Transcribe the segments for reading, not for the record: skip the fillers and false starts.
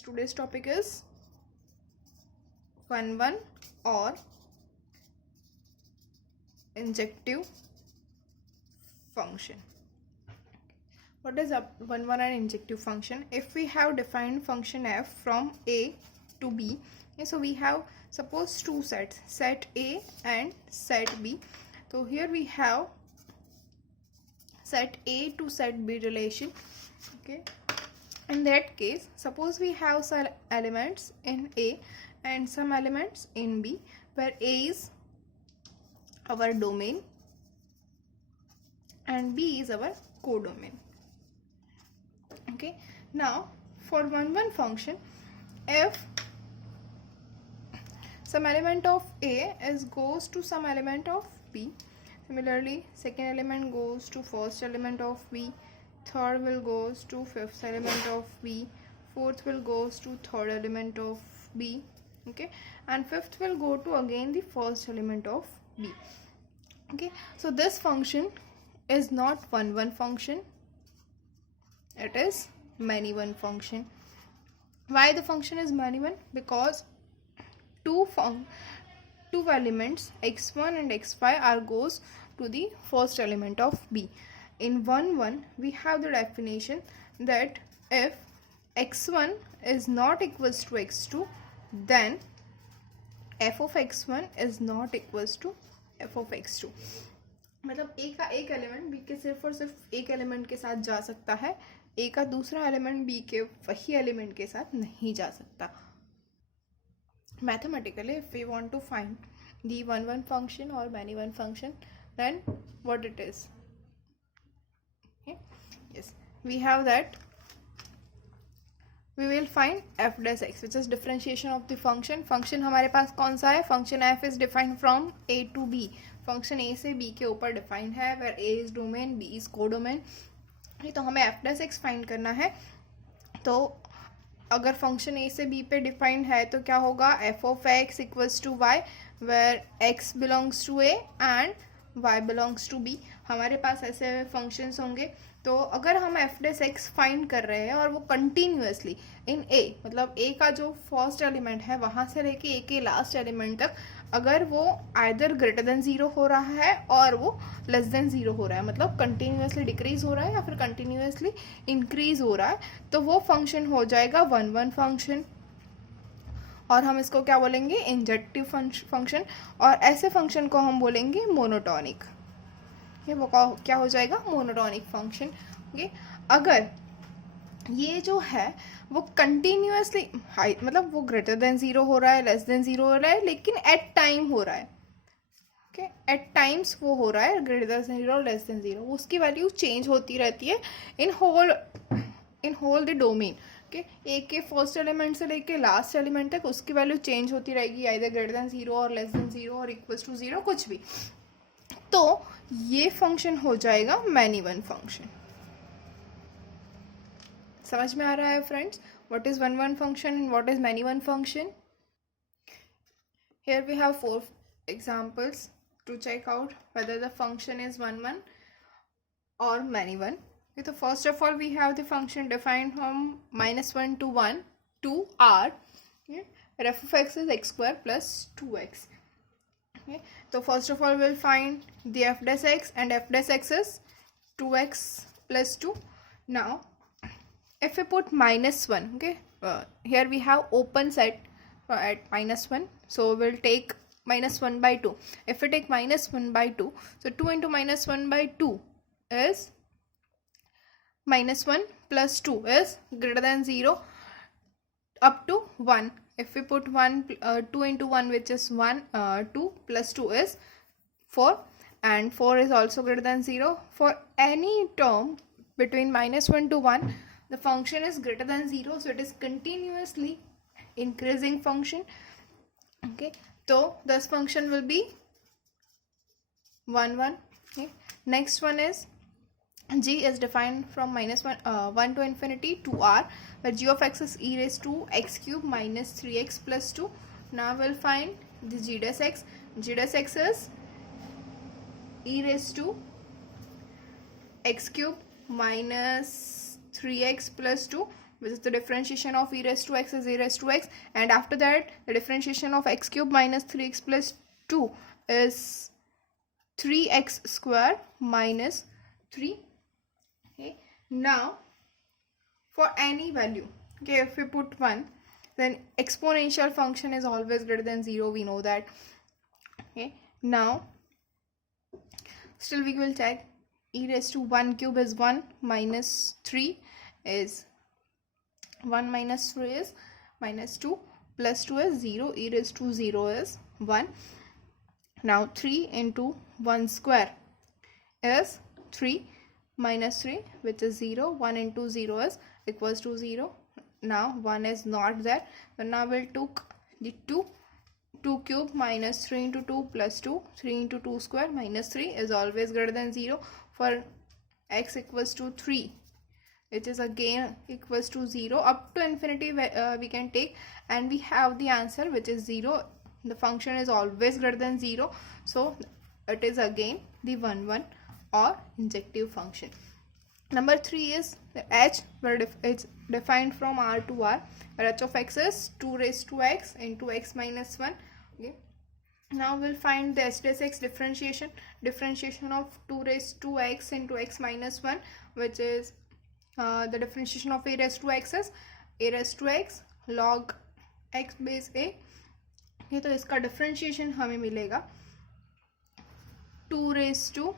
Today's topic is 1 or injective function. What is 1 and injective function? If we have defined function f from a to b, okay, so we have suppose two sets, set a and set b. So here we have set a to set b relation. Okay, in that case, suppose we have some elements in a and some elements in b, where a is our domain and b is our codomain. Okay, now for 1 function, if some element of a is goes to some element of b, similarly second element goes to first element of b, third will goes to fifth element of b, fourth will goes to third element of b, okay, and fifth will go to again the first element of b. Okay, so this function is not 1 function, it is many one function. Why the function is many one? Because two elements x1 and x5 are goes to the first element of b. In 1 we have the definition that if x1 is not equals to x2, then f of x1 is not equals to f of x2. मतलब a का एक element b के सिर्फ और सिर्फ एक element के साथ जा सकता है, a का दूसरा एलिमेंट b के वही एलिमेंट के साथ नहीं जा सकता. Mathematically, if we want to find the 1 function or many one function, then what it is? Okay, yes, we have that. We will find f dash x, which is differentiation of the function. Function हमारे पास कौन सा है? Function f is defined from a to b. Function a से b के ऊपर defined है, where a is domain, b is codomain. तो हमें f dash x find करना है. तो अगर फंक्शन a से b पे डिफाइंड है तो क्या होगा? f of x equals to y, where x belongs to a and y belongs to b. हमारे पास ऐसे फंक्शंस होंगे. तो अगर हम f dash x फाइंड कर रहे हैं और वो कंटिन्यूसली इन a, मतलब a का जो फर्स्ट एलिमेंट है वहाँ से लेके a के लास्ट एलिमेंट तक, अगर वो आइदर ग्रेटर देन 0 हो रहा है और वो लेस देन 0 हो रहा है, मतलब कंटिन्यूसली डिक्रीज हो रहा है या फिर कंटिन्यूसली इंक्रीज हो रहा है, तो वो फंक्शन हो जाएगा 1 फंक्शन. और हम इसको क्या बोलेंगे? Injective function. और ऐसे फंक्शन को हम बोलेंगे मोनोटॉनिक. ये वो क्या हो जाएगा? Monotonic function. ओके, अगर ये जो है वो कंटिन्यूसली हाई, मतलब वो ग्रेटर देन 0 हो रहा है, लेस देन 0 हो रहा है, लेकिन एट टाइम हो रहा है. ओके, एट टाइम्स वो हो रहा है ग्रेटर देन 0 और लेस देन 0, उसकी वैल्यू चेंज होती रहती है in whole the domain. Okay, A K first element से लेके लास्ट एलिमेंट तक उसकी वैल्यू चेंज होती रहेगी, आइदर ग्रेटर देन 0 और लेस देन 0 और इक्वल्स टू 0, कुछ भी. तो ये फंक्शन हो जाएगा मैनी वन फंक्शन. समझ में आ रहा है friends? What is 1 function and what is many one function? Here we have 4 examples to check out whether the function is 1 or many one. Okay, so first of all we have the function defined from -1 to 1 to r. Okay, f of x is x square plus 2x. Okay, so first of all we'll find the f dash x, and f dash x is 2x plus 2. Now if we put -1, okay, here we have open set at -1, so we'll take -1 by 2. If we take -1 by 2, so 2 into -1 by 2 is -1 plus 2 is greater than 0 up to 1. If we put 2 into 1, which is 1, 2 plus 2 is 4, and 4 is also greater than 0. For any term between -1 to 1, the function is greater than 0, so it is continuously increasing function. Okay, so this function will be 1. Okay, next one is g is defined from -1 to infinity to r, where g of x is e raised to x cube minus 3x plus 2. Now we'll find the g dash x. G dash x is e raised to x cube minus 3x plus 2, which is the differentiation of e raised to x is e raised to x, and after that the differentiation of x cube minus 3x plus 2 is 3x square minus 3. Okay, now for any value, okay, if we put 1, then exponential function is always greater than 0, we know that. Okay, now still we will check. E raised to 1 cube is 1 minus 3 is 1 minus 3 is minus 2 plus 2 is 0. E raised to 0 is 1. Now 3 into 1 square is 3 minus 3, which is 0. 1 into 0 is equals to 0. Now 1 is not there, so now we'll took the 2 cube minus 3 into 2 plus 2. 3 into 2 square minus 3 is always greater than 0 for x equals to 3, which is again equals to 0 up to infinity. We can take, and we have the answer, which is 0. The function is always greater than 0, so it is again the 1 1 or injective function. Number 3 is the h, where it's defined from r to r, where h of x is 2 raised to x into x minus 1. Okay, now we'll find the h dash x differentiation of 2 raised to x into x minus 1, which is the differentiation of a raised to x is a raised to x log x base a. ये तो इसका differentiation हमें मिलेगा 2 raised to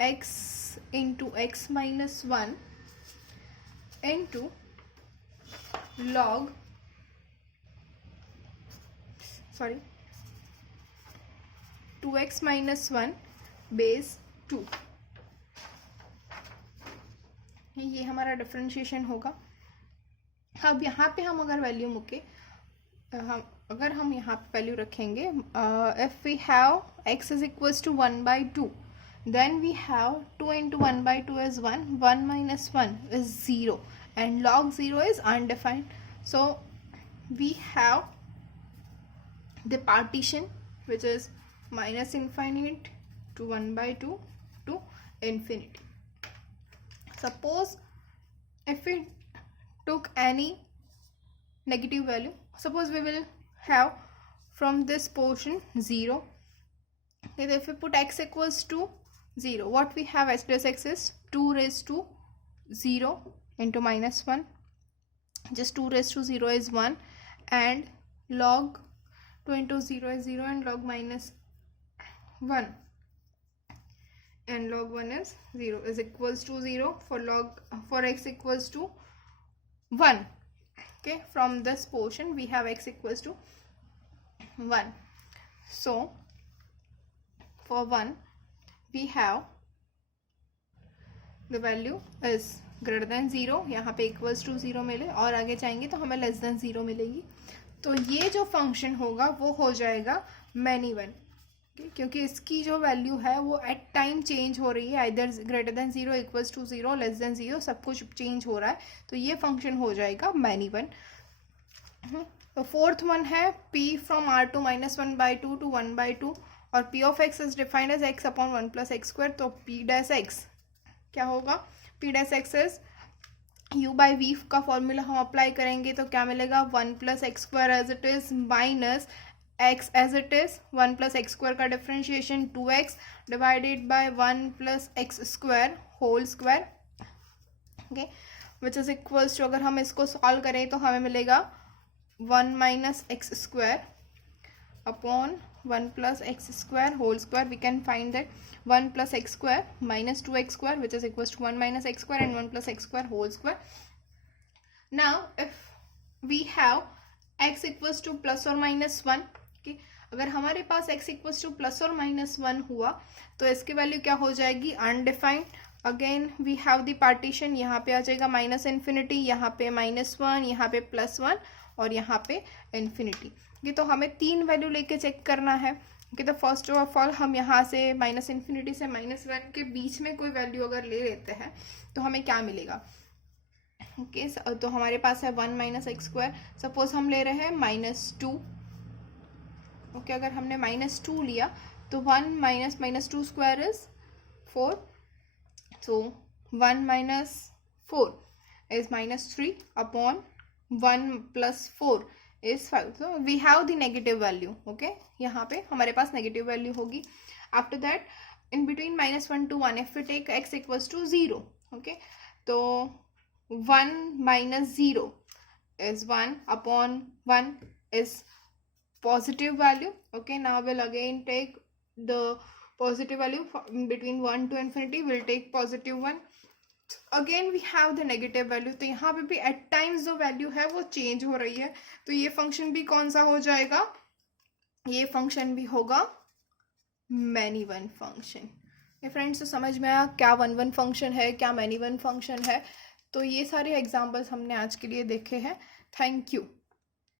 x into x minus 1 into log 2x minus 1 base 2. ये हमारा differentiation होगा. अब यहाँ पे हम अगर वैल्यू मूके, अगर हम यहाँ पे वैल्यू रखेंगे, if we have x is equals to 1 by 2, then we have 2 into 1 by 2 is 1, 1 minus 1 is 0, and log 0 is undefined. So we have the partition, which is minus infinity to 1 by 2 to infinity. Suppose if we took any negative value, suppose we will have from this portion 0. Okay, if we put x equals to 0, what we have h plus x is 2 raised to 0 into minus 1. Just 2 raised to 0 is 1, and log 2 into 0 is 0, and log minus 1 and log 1 is 0 is equals to 0 for x equals to 1. Okay, from this portion we have x equals to 1. So for 1 we have the value is greater than 0, यहाँ पे equals to 0 मिले, और आगे जाएंगे तो हमें less than 0 मिलेगी. तो ये जो फंक्शन होगा वो हो जाएगा many one, क्योंकि इसकी जो वैल्यू है वो एट टाइम चेंज हो रही है, इधर greater than 0, equals to 0, less than 0, सब कुछ चेंज हो रहा है, तो ये फंक्शन हो जाएगा मैनी वन. तो फोर्थ वन है p from r to minus 1 by 2 to 1 by 2, और p of x is defined as x upon 1 plus x square. तो p डैश x क्या होगा, p dash x is u by v का formula हम apply करेंगे तो क्या मिलेगा, 1 plus x square as it is minus x as it is 1 plus x square का differentiation 2x divided by 1 plus x square whole square. Okay, which is equals to, अगर हम इसको सॉल्व करें तो हमें मिलेगा 1 minus x square upon 1 plus x square whole square. We can find that 1 plus x square minus 2x square which is equals to 1 minus x square and 1 plus x square whole square. Now if we have x equals to plus or minus 1, okay, अगर हमारे पास x equals to plus और minus 1 हुआ तो इसकी value क्या हो जाएगी, undefined. Again we have the partition, यहाँ पे आ जाएगा माइनस इन्फिनिटी, यहाँ पे -1, यहाँ पे +1 और यहाँ पे इन्फिनिटी. ये तो हमें 3 वैल्यू लेके चेक करना है. ओके, तो फर्स्ट ऑफ ऑल हम यहाँ से माइनस इन्फिनिटी से -1 के बीच में कोई वैल्यू अगर ले लेते हैं तो हमें क्या मिलेगा. ओके, तो हमारे पास है 1 minus x स्क्वायर. सपोज हम ले रहे हैं -2. ओके, अगर हमने -2 लिया तो 1 minus -2 square is 4. So 1 minus 4 is -3 upon 1 plus 4 is 5. So we have the negative value. Okay, यहाँ पे हमारे पास negative value होगी. After that, in between -1 to 1, if we take x equals to 0, okay, तो 1 minus 0 is 1 upon 1 is positive value. Okay, now we'll again take the positive value between 1 to infinity. We'll take positive 1. Again we have the negative value. तो यहाँ पे भी eight times जो value है वो change हो रही है. तो ये फंक्शन भी कौन सा हो जाएगा? ये फंक्शन भी होगा मैनी वन फंक्शन. ये फ्रेंड्स तो समझ में आया क्या वन वन फंक्शन है, क्या मैनी वन फंक्शन है. तो ये सारे एग्जाम्पल्स हमने आज के लिए देखे हैं. Thank you.